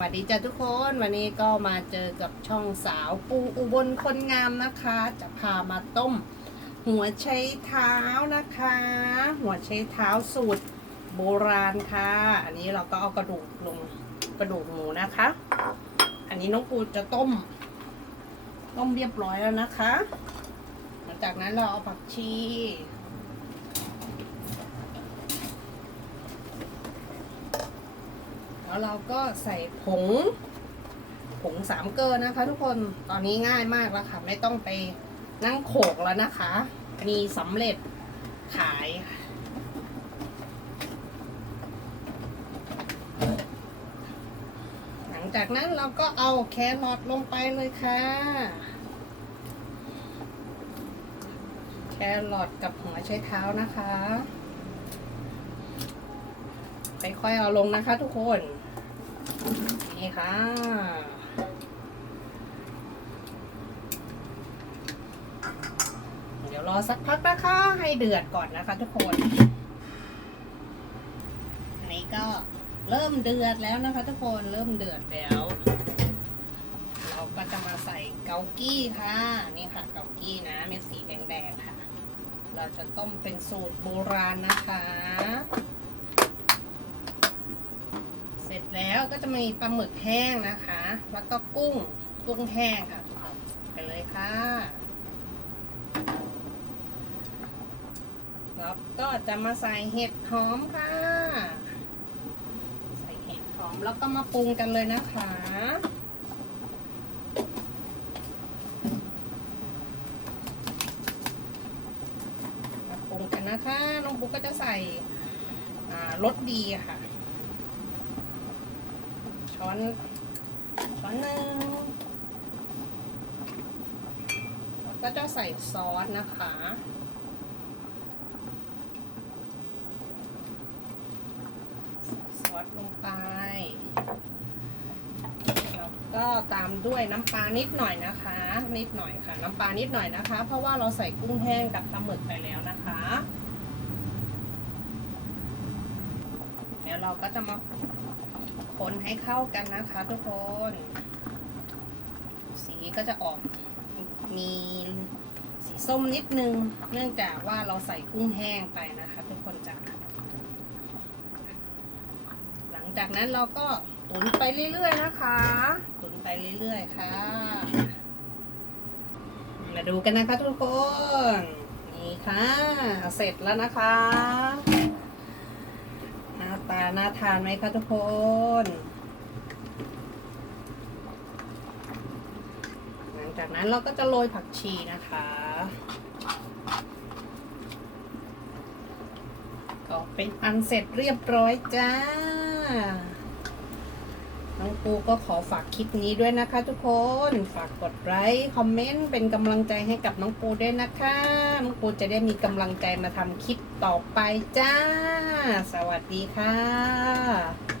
สวัสดีจ้าทุกคนวันนี้ก็มาเจอกับช่องสาวปูอุบลคนงามนะคะ จะพามาต้ม หัวไชเท้านะคะ หัวไชเท้าสูตรโบราณค่ะ อันนี้เราก็เอากระดูกลงกระดูกหมูนะคะ อันนี้น้องปูจะต้ม ต้มเรียบร้อยแล้วนะคะ หลังจากนั้นเราเอาผักชี แล้วเราก็ใส่ผง ผงสามเกลือนะคะ ทุกคนตอนนี้ง่ายมากแล้วค่ะ ไม่ต้องไปนั่งโขกแล้วนะคะ มีสำเร็จขายหลังจากนั้นเราก็เอาแครอทลงไปเลยค่ะ แครอทกับหัวไชเท้านะคะค่อยๆเอาลงนะคะทุกคน นี่ค่ะ เดี๋ยวรอสักพักนะคะ ให้เดือดก่อนนะคะทุกคน อันนี้ก็เริ่มเดือดแล้วนะคะทุกคนเริ่มเดือดแล้ว เราก็จะมาใส่เกากี้ค่ะ นี่ค่ะ เกากี้นะเม็ดสีแดงๆค่ะ เราจะต้มเป็นสูตรโบราณนะคะ เสร็จแล้ว ก็จะมีปลาหมึกแห้งนะคะ แล้วก็กุ้งกุ้งแห้งค่ะไปเลยค่ะแล้วก็จะมาใส่เห็ดหอมค่ะ ใส่เห็ดหอมแล้วก็มาปรุงกันเลยนะคะปรุงกันนะคะ น้องปุ๊กก็จะใส่รสดีค่ะ ช้อน ช้อนหนึ่งแล้วก็จะใส่ซอสนะคะซอสลงไป แล้วก็ตามด้วยน้ำปลานิดหน่อยนะคะ นิดหน่อยค่ะ น้ำปลานิดหน่อยนะคะ เพราะว่าเราใส่กุ้งแห้งกับปลาหมึกไปแล้วนะคะเดี๋ยวเราก็จะมา คนให้เข้ากันนะคะทุกคน สีก็จะออกมีสีส้มนิดนึง เนื่องจากว่าเราใส่กุ้งแห้งไปนะคะ ทุกคนจ้ะหลังจากนั้นเราก็ตุ๋นไปเรื่อยๆนะคะ ตุ๋นไปเรื่อยๆค่ะ มาดูกันนะคะทุกคน นี่ค่ะ เสร็จแล้วนะคะ หน้าตาน่าทานไหมคะทุกคน หลังจากนั้นเราก็จะโรยผักชีนะคะ ก็เป็นอันเสร็จเรียบร้อยจ้า น้องปูก็ขอฝากคลิปนี้ด้วยนะคะ ทุกคน ฝากกดไลค์คอมเมนต์เป็นกำลังใจให้กับน้องปูด้วยนะคะ น้องปูจะได้มีกำลังใจมาทำคลิปต่อไปจ้า สวัสดีค่ะ